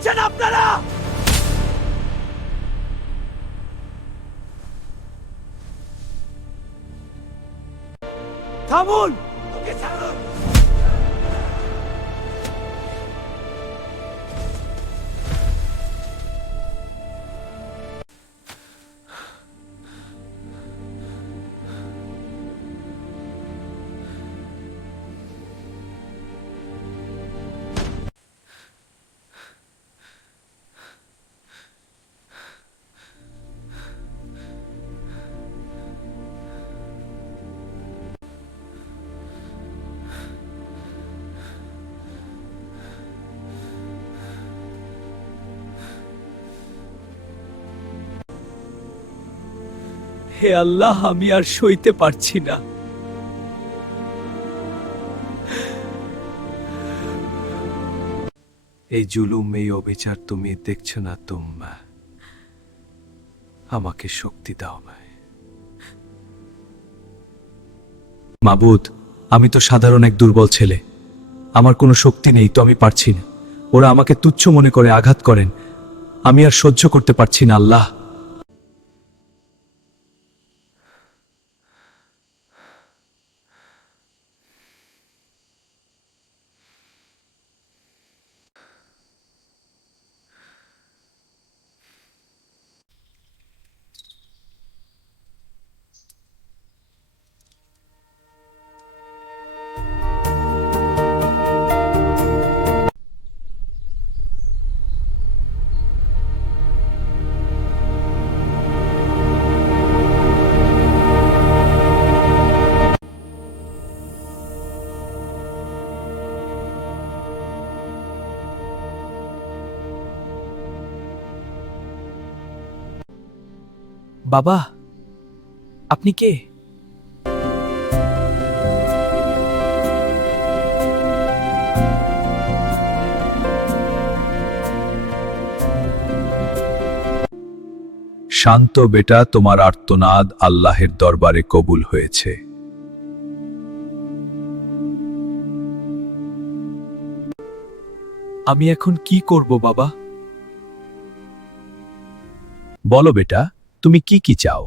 করছেন আপনারা? থামুন, ওকে ছাড়ুন। হে আল্লাহ, আমি আর সইতে পারছি না। এই জুলুম, এই অবিচার তুমি দেখছো না? তোমরা আমাকে শক্তি দাও। মাবুদ, আমি তো সাধারণ এক দুর্বল ছেলে, আমার কোনো শক্তি নেই, তো আমি পারছি না। ওরা আমাকে তুচ্ছ মনে করে আঘাত করেন, আমি আর সহ্য করতে পারছি না। আল্লাহ, বাবা, আপনি কে? শান্ত বেটা, তোমার আর্তনাদ আল্লাহের দরবারে কবুল হয়েছে। আমি এখন কি করব বাবা? বলো বেটা, তুমি কি কি চাও?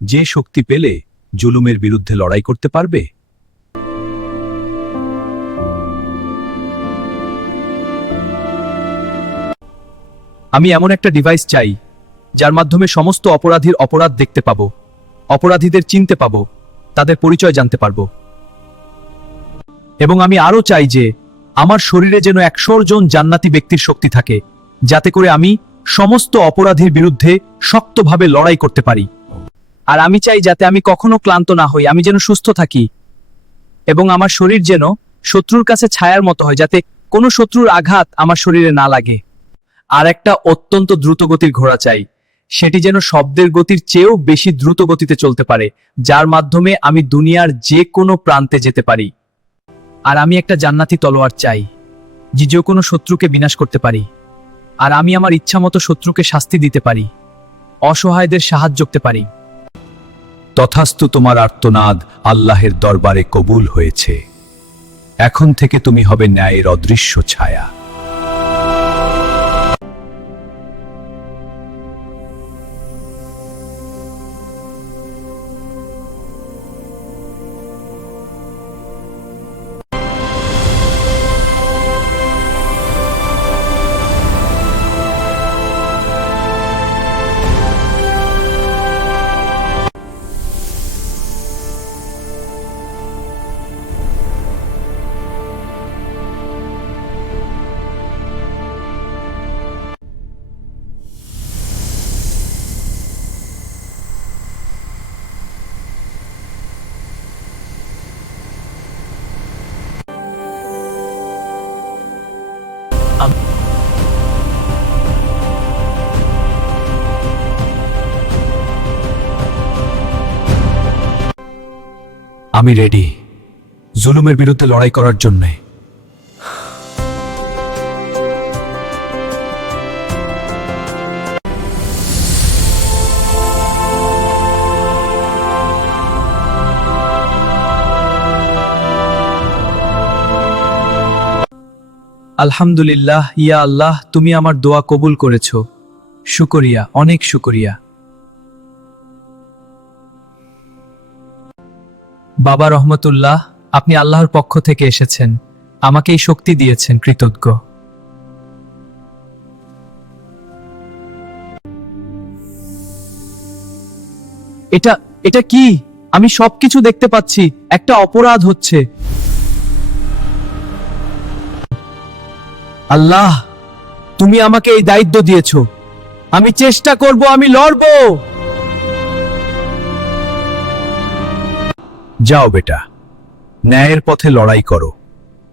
যে শক্তি পেলে জুলুমের বিরুদ্ধে লড়াই করতে পারবে। আমি এমন একটা ডিভাইস চাই যার মাধ্যমে সমস্ত অপরাধীর অপরাধ দেখতে পাবো, অপরাধীদের চিনতে পাবো, তাদের পরিচয় জানতে পারবো। এবং আমি আরো চাই যে আমার শরীরে যেন 100 জন জান্নাতি ব্যক্তির শক্তি থাকে, যাতে করে আমি সমস্ত অপরাধীর বিরুদ্ধে শক্তভাবে লড়াই করতে পারি। আর আমি চাই যাতে আমি কখনো ক্লান্ত না হই, আমি যেন সুস্থ থাকি এবং আমার শরীর যেন শত্রুর কাছে ছায়ার মতো হয়, যাতে কোনো শত্রুর আঘাত আমার শরীরে না লাগে। আর একটা অত্যন্ত দ্রুতগতির ঘোড়া চাই, সেটি যেন শব্দের গতির চেয়েও বেশি দ্রুত গতিতে চলতে পারে, যার মাধ্যমে আমি দুনিয়ার যে কোনো প্রান্তে যেতে পারি। আর আমি একটা জান্নাতি তলোয়ার চাই, যে কোনো শত্রুকে বিনাশ করতে পারি। আর আমি আমার ইচ্ছামতো শত্রুকে শাস্তি দিতে পারি, অসহায়দের সাহায্য করতে পারি। তথাস্তু, তোমার আর্তনাদ আল্লাহের দরবারে কবুল হয়েছে। এখন থেকে তুমি হবে ন্যায়ের অদৃশ্য ছায়া। আমি রেডি, জুলুমের বিরুদ্ধে লড়াই করার জন্যে। আলহামদুলিল্লাহ, ইয়া আল্লাহ, তুমি আমার দোয়া কবুল করেছ। শুকরিয়া, অনেক শুকরিয়া। বাবা রহমতুল্লাহ, আপনি আল্লাহর পক্ষ থেকে এসেছেন, আমাকে এই শক্তি দিয়েছেন, কৃতজ্ঞ। এটা এটা কি? আমি সবকিছু দেখতে পাচ্ছি, একটা অপরাধ হচ্ছে। আল্লাহ, তুমি আমাকে এই দায়িত্ব দিয়েছো, আমি চেষ্টা করব, আমি লড়ব। যাও বেটা, ন্যায়ের পথে লড়াই করো,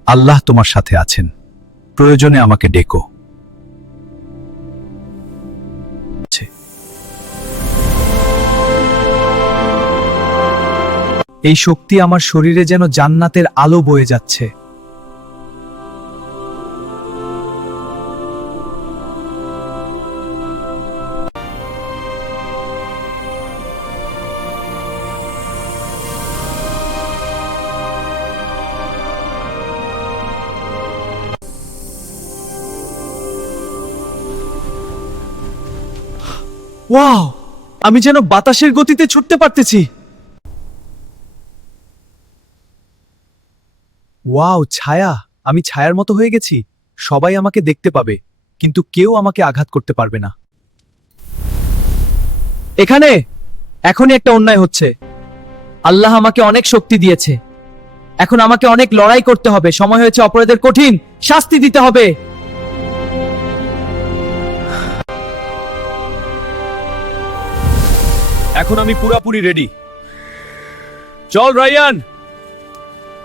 আল্লাহ তোমার সাথে আছেন, প্রয়োজনে আমাকে ডেকো। এই শক্তি আমার শরীরে যেন জান্নাতের আলো বয়ে যাচ্ছে। ওয়াও, আমি যেন বাতাসের গতিতে ছুটতে পারতেছি। ওয়াও, ছায়া, আমি ছায়ার মতো হয়ে গেছি। সবাই আমাকে দেখতে পাবে, কিন্তু কেউ আমাকে আঘাত করতে পারবে না। এখানে এখনই একটা অন্যায় হচ্ছে। আল্লাহ আমাকে অনেক শক্তি দিয়েছে, এখন আমাকে অনেক লড়াই করতে হবে। সময় হয়েছে অপরাধের কঠিন শাস্তি দিতে হবে। এখন আমি পুরাপুরি রেডি। চল রায়ান,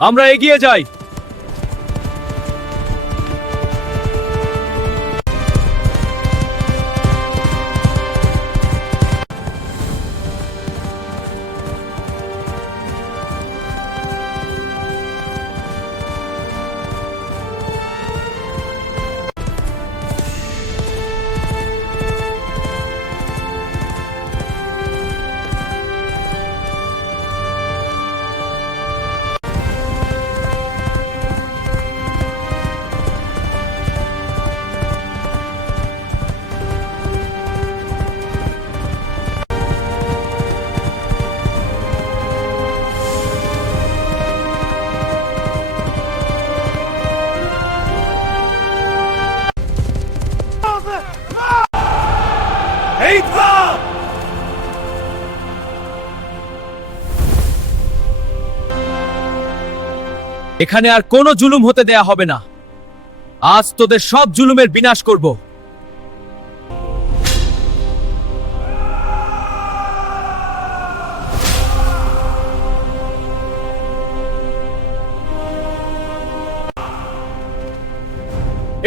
আমরা এগিয়ে যাই। এখানে আর কোনো জুলুম হতে দেয়া হবে না। আজ তোদের সব জুলুমের বিনাশ করব।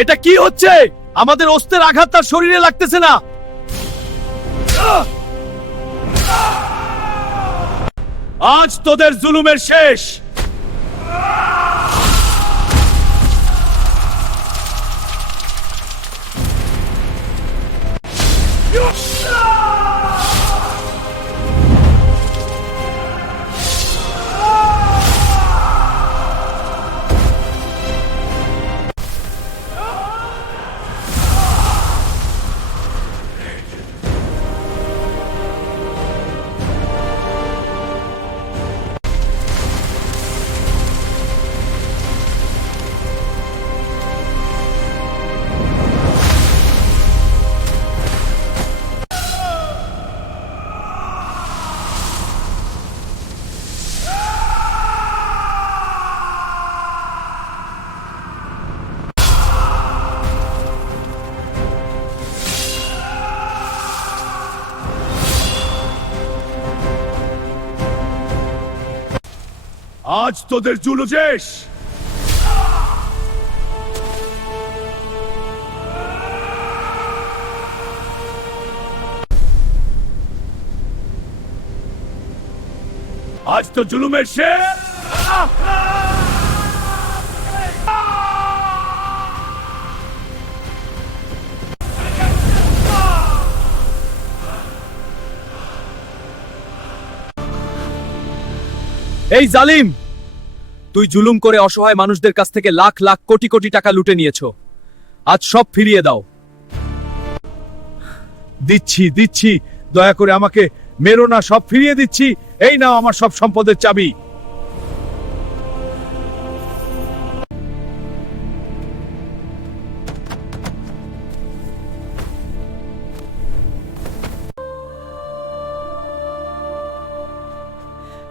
এটা কি হচ্ছে? আমাদের অস্ত্রের আঘাত তার শরীরে লাগতেছে না। আজ তোদের জুলুমের শেষ। আজ তোদের জুলুম শেষ। আজ তো জুলুমের শেষ। এই জালিম, তুই জুলুম করে অসহায় মানুষদের কাছ থেকে লাখ লাখ কোটি কোটি টাকা লুটে নিয়েছো। আজ সব ফিরিয়ে দাও। দিচ্ছি দিচ্ছি, দয়া করে আমাকে মেরো না, সব ফিরিয়ে দিচ্ছি। এই নাও আমার সব সম্পদের চাবি।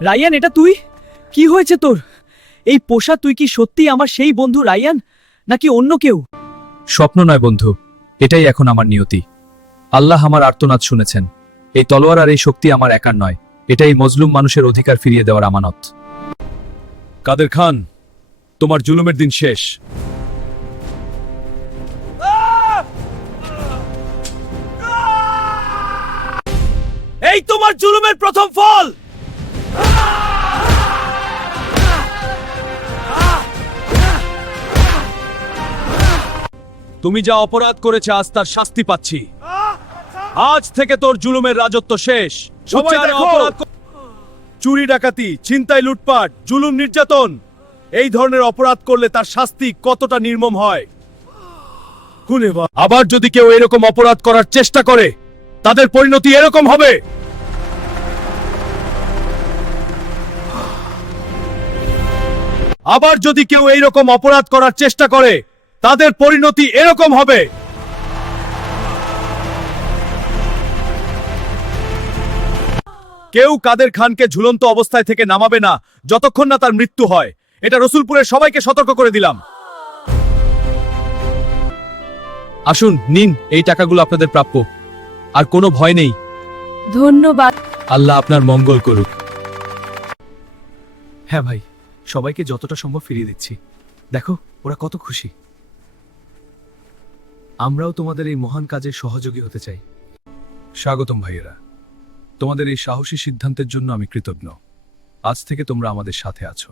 রায়ান, এটা তুই? কি হয়েছে তোর? এই পোষা তুই কি সত্যি আমার সেই বন্ধু রায়ান, নাকি অন্য কেউ? স্বপ্ন নয় বন্ধু, এটাই এখন আমার নিয়তি। আল্লাহ আমার আর্তনাদ শুনেছেন। এই তলোয়ার আর এই শক্তি আমার একার নয়, এটাই মজলুম মানুষের অধিকার ফিরিয়ে দেওয়ার আমানত। কাদের খান, তোমার জুলুমের দিন শেষ। এই তোমার জুলুমের প্রথম ফল। তুমি যা অপরাধ করেছে আজ তার শাস্তি পাচ্ছি। আজ থেকে তোর জুলুমের রাজত্ব শেষ। সবাই দেখো, চুরি ডাকাতি, ছিনতাই, লুটপাট, জুলুম, নির্যাতন, এই ধরনের অপরাধ করলে তার শাস্তি কতটা নির্মম হয়। আবার যদি কেউ এরকম অপরাধ করার চেষ্টা করে, তাদের পরিণতি এরকম হবে। আবার যদি কেউ এইরকম অপরাধ করার চেষ্টা করে, তাদের পরিণতি এরকম হবে। কেউ কাদের খানকে ঝুলন্ত অবস্থায় থেকে নামাবে না যতক্ষণ না তার মৃত্যু হয়। এটা রসুলপুরের সবাইকে সতর্ক করে দিলাম। আসুন, নিন, এই টাকাগুলো আপনাদের প্রাপ্য। আর কোনো ভয় নেই। ধন্যবাদ। আল্লাহ আপনার মঙ্গল করুক। হ্যাঁ ভাই, সবাইকে যতটা সম্ভব ফিরিয়ে দিচ্ছি। দেখো ওরা কত খুশি। আমরাও তোমাদের এই মহান কাজে সহযোগী হতে চাই। স্বাগতম ভাইয়েরা, তোমাদের এই সাহসী সিদ্ধান্তের জন্য আমি কৃতজ্ঞ। আজ থেকে তোমরা আমাদের সাথে আছো।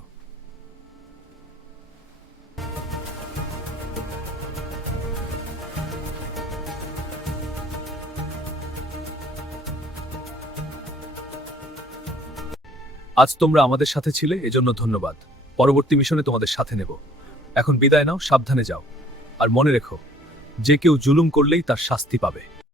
আজ তোমরা আমাদের সাথে ছিলে, এজন্য ধন্যবাদ। পরবর্তী মিশনে তোমাদের সাথে নেব। এখন বিদায় নাও, সাবধানে যাও। আর মনে রেখো, যে কেউ জুলুম করলেই তার শাস্তি পাবে।